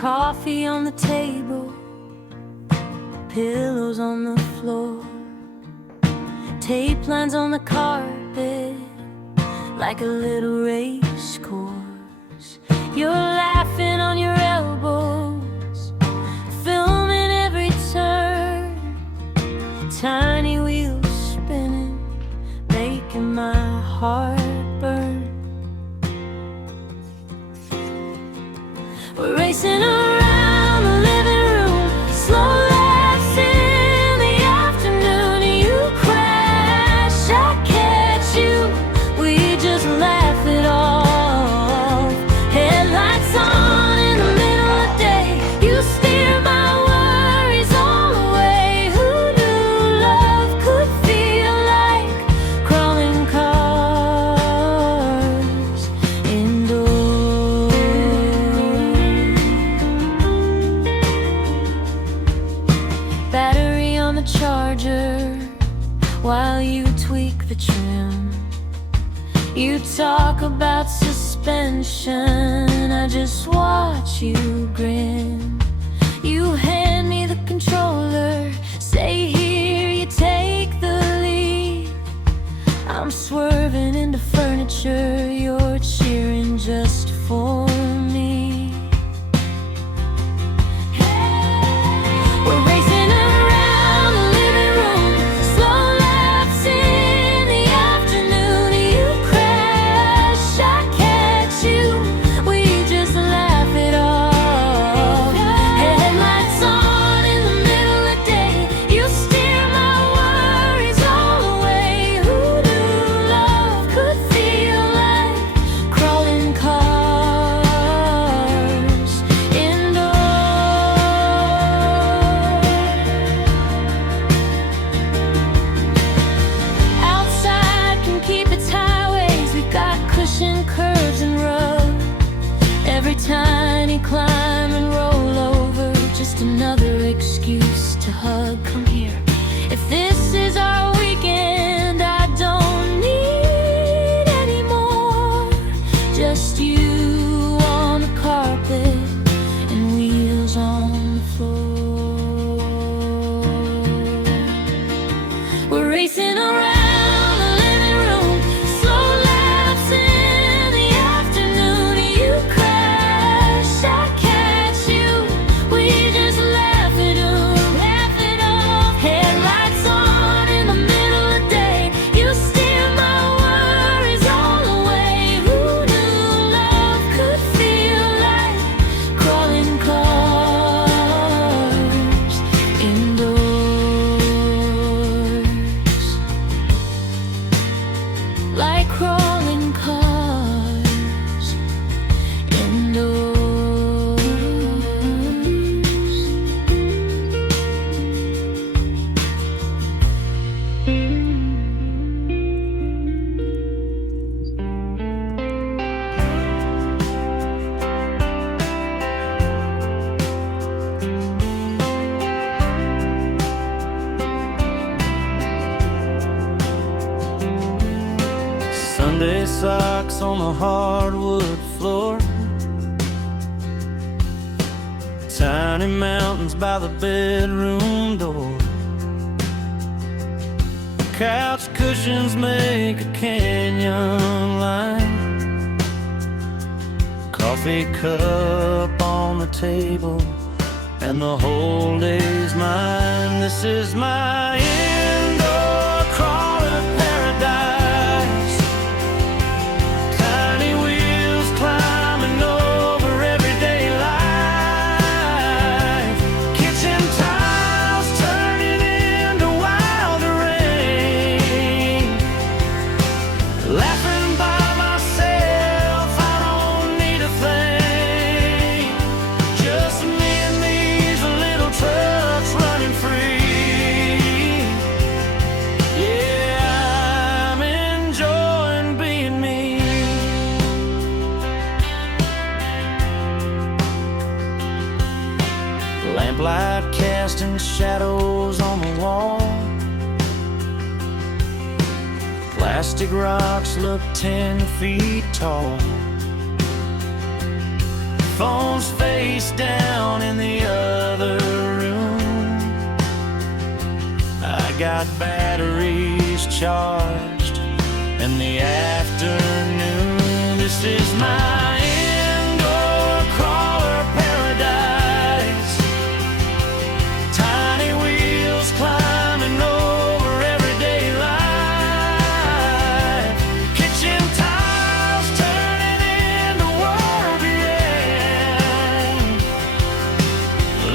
Coffee on the table, pillows on the floor, tape lines on the carpet, like a little race course. You're laughing on your elbows, filming every turn, tiny wheels spinning, making my heart burn. We're racing around the living room, slow laughs in the afternoon. You crash, I catch you, we just laugh it off. Headlights on in the middle of the day, you steer my worries all away. Who knew love could feel like crawling cars indoors? Battery on the charger while you tweak the trim. You talk about suspension, I just watch you grin. You hand me the controller, say here, you take the lead. I'm swerving into furniture, you're cheering just for me. We're racing around the living room, slow laughs in the afternoon. You crash, I catch you, we just laugh it off. Headlights on in the middle of the day, you steer my worries all away. Who knew love could feel like crawling cars indoors? Outside can keep its highways, we've got cushion curves and rub. Every tiny climb and roll over, just another excuse to hug. Come here. If this is our weekend, I don't need any more. Just you on the carpet and wheels on the floor. We're racing around the living room, slow laughs in the afternoon. You crash, I catch you, we just laugh it off. Headlights on in the middle of the day, you steer my worries all away. Who knew love could feel like crawling cars indoors? Like crawling cars indoors. Sunday socks on the hardwood floor, tiny mountains by the bedroom door. Couch cushions make a canyon line, coffee cup on the table, and the whole day's mine. This is my indoor crawler paradise. Tiny wheels climbing over everyday life. Kitchen tiles turning into wild rain. Laughing by myself, I don't need a thing. Just me and these little trucks running free. Yeah, I'm enjoying being me. Lamplight casting shadows on the wall. Plastic rocks look 10 feet tall. phone's face down in the other room. I got batteries charged in the afternoon. This is my indoor crawler paradise. Tiny wheels climbing over everyday life. Kitchen tiles turning into world end.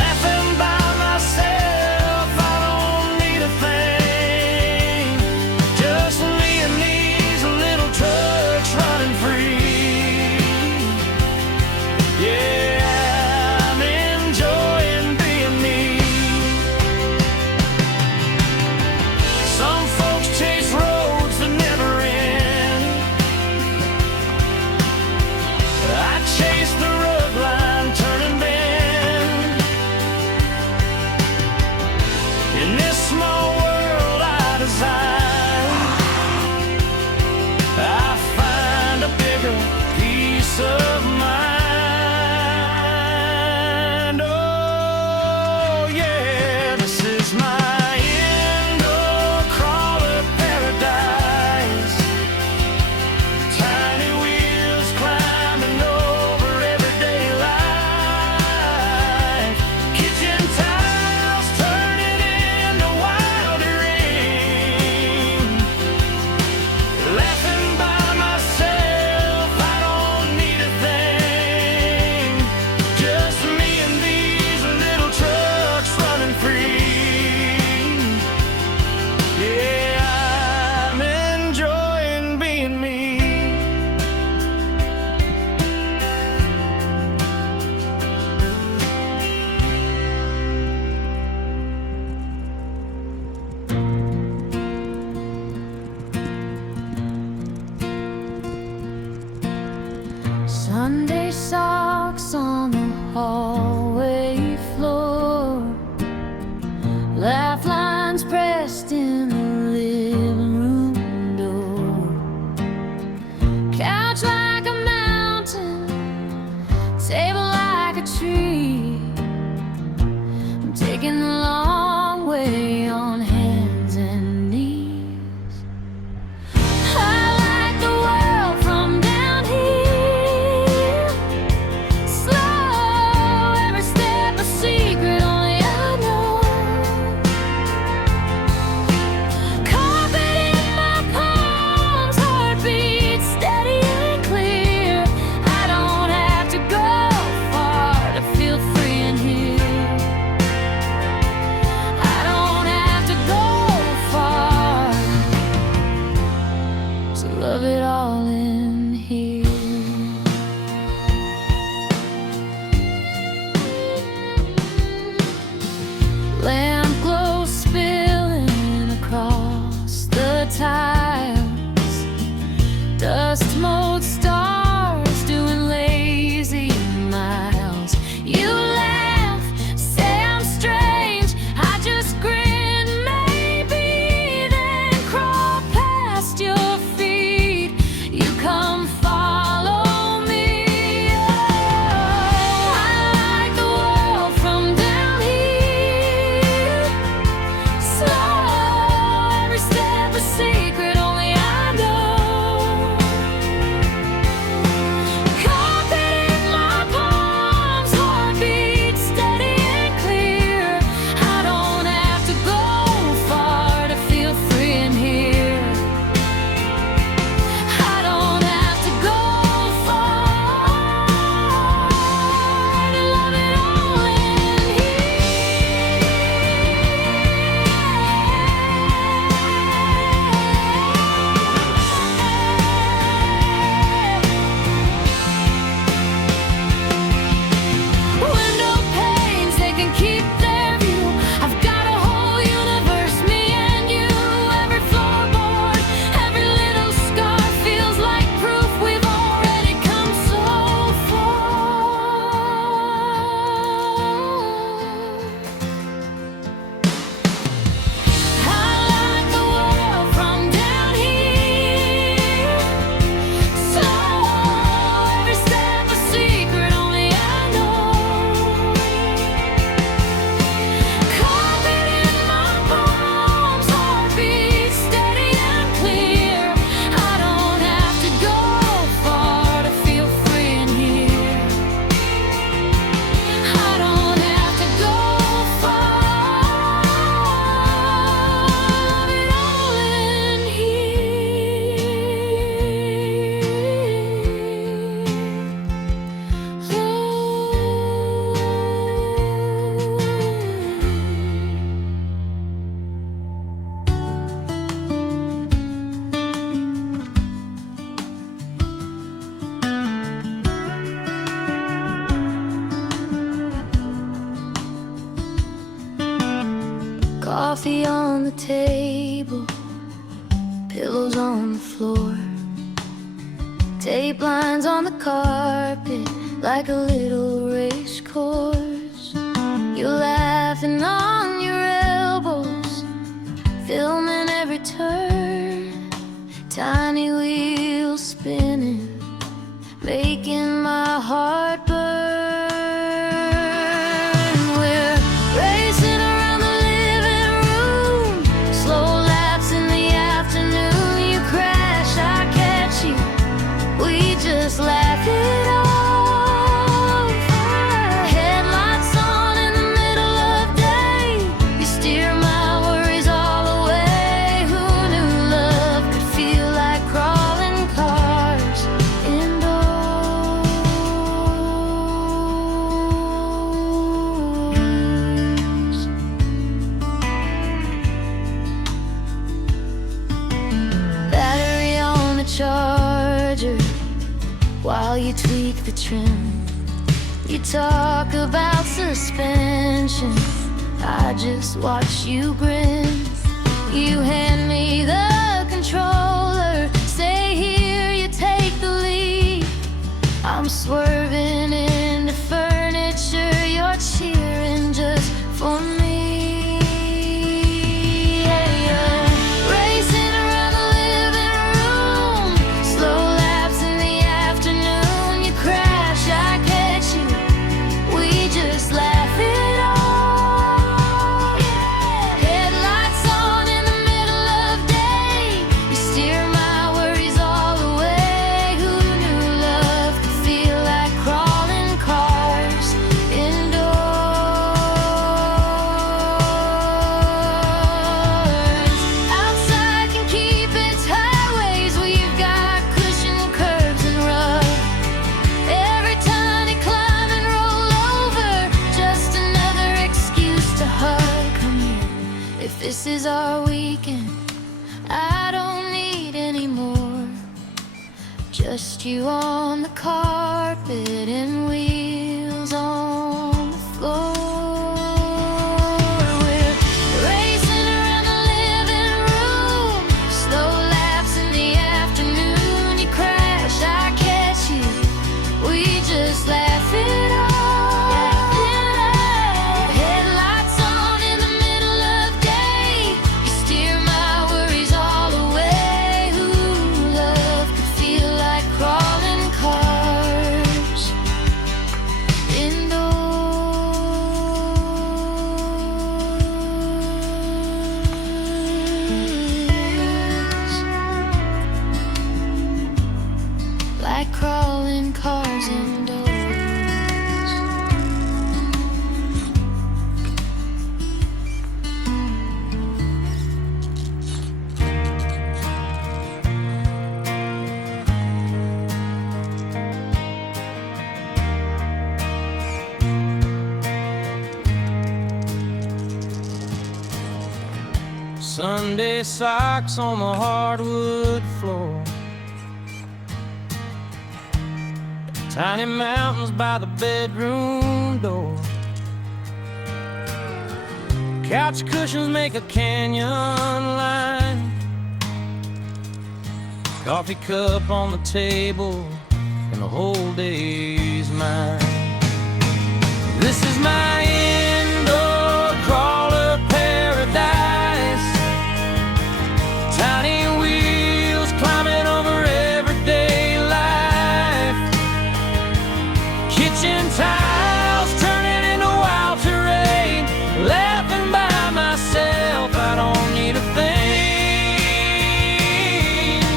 Laughing by myself, I don't need a thing. Just me and these little trucks running free. Yeah, I'm enjoying being me. Some folks chase roads that never end. I chase the rug line, turn and bend. In this small world I design, I find a bigger peace of mind. Oh yeah, this is my indoor crawler paradise. Tiny wheels climbing over everyday life. Kitchen tiles turning into white Coffee on the table, pillows on the floor, tape lines on the carpet like a little race course. You're laughing on your elbows, filming every turn, tiny wheels spinning, making my heart burn. We're racing around the living room, slow laps in the afternoon. You crash, I catch you, we just laugh it off. Headlights on in the middle of day, you steer my worries all away. Who knew love could feel like crawling cars indoors? Battery on the charger while you tweak the trim. You talk about suspension, I just watch you grin. You hand me the controller, say here, you take the lead. I'm swerving into furniture, you're cheering just for me. Yeah, you're racing around the living room, slow laps in the afternoon. You crash, I catch you, we just laugh it off. Headlights on in the middle of day, you steer my worries all away. Who knew love could feel like crawling cars indoors? Outside can keep its highways, we've got cushioned curbs and rough. Every tiny climb and roll over, just another excuse to hug. Come here, if this is our weekend, I don't need any more. Just you on the carpet and wheels on the floor. We're racing around the living room, slow laps in the afternoon. You crash, I catch you, we just laugh it off. Headlights on in the middle of day, you steer my worries all away. Who love could feel like crawling cars indoors? Like crawling cars indoors. Sunday socks on the hardwood floor, tiny mountains by the bedroom door. Couch cushions make a canyon line, coffee cup on the table, and the whole day's mine. This is my indoor crawler paradise, tiny wheels climbing over everyday life, kitchen tiles turning into wild terrain, laughing by myself, I don't need a thing.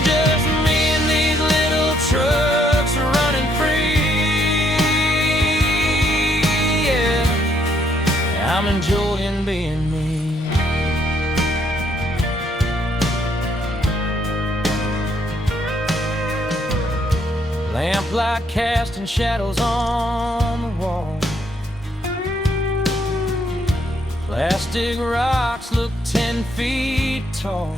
Just me and these little trucks running free. Yeah, I'm enjoying being me. Lamplight casting shadows on the wall, plastic rocks look 10 feet tall,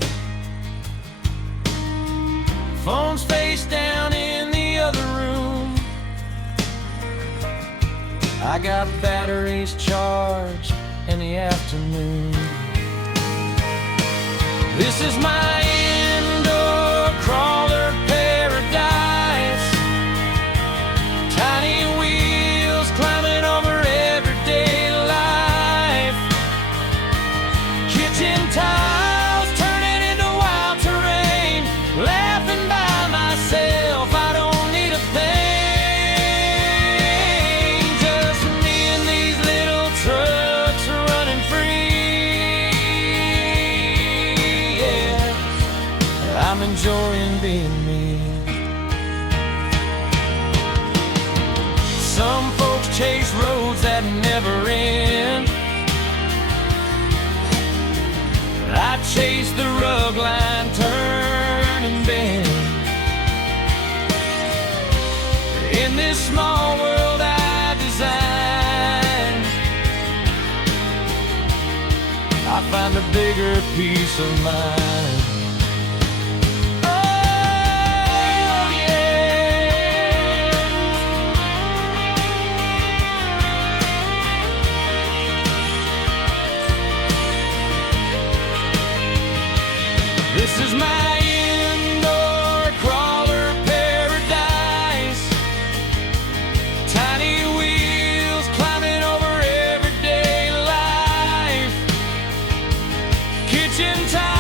phone's face down in the other room. I got batteries charged in the afternoon. This is my indoor crawler paradise. Tiny wheels climbing over everyday life. Kitchen tiles turning into wild terrain. Laughing by myself, I don't need a thing. Just me and these little trucks running free. Yeah, I'm enjoying being me. Some folks chase roads that never end. I chase the rug line, turn and bend. In this small world I designed, I find a bigger peace of mind. This is my indoor crawler paradise. Tiny wheels climbing over everyday life. Kitchen time.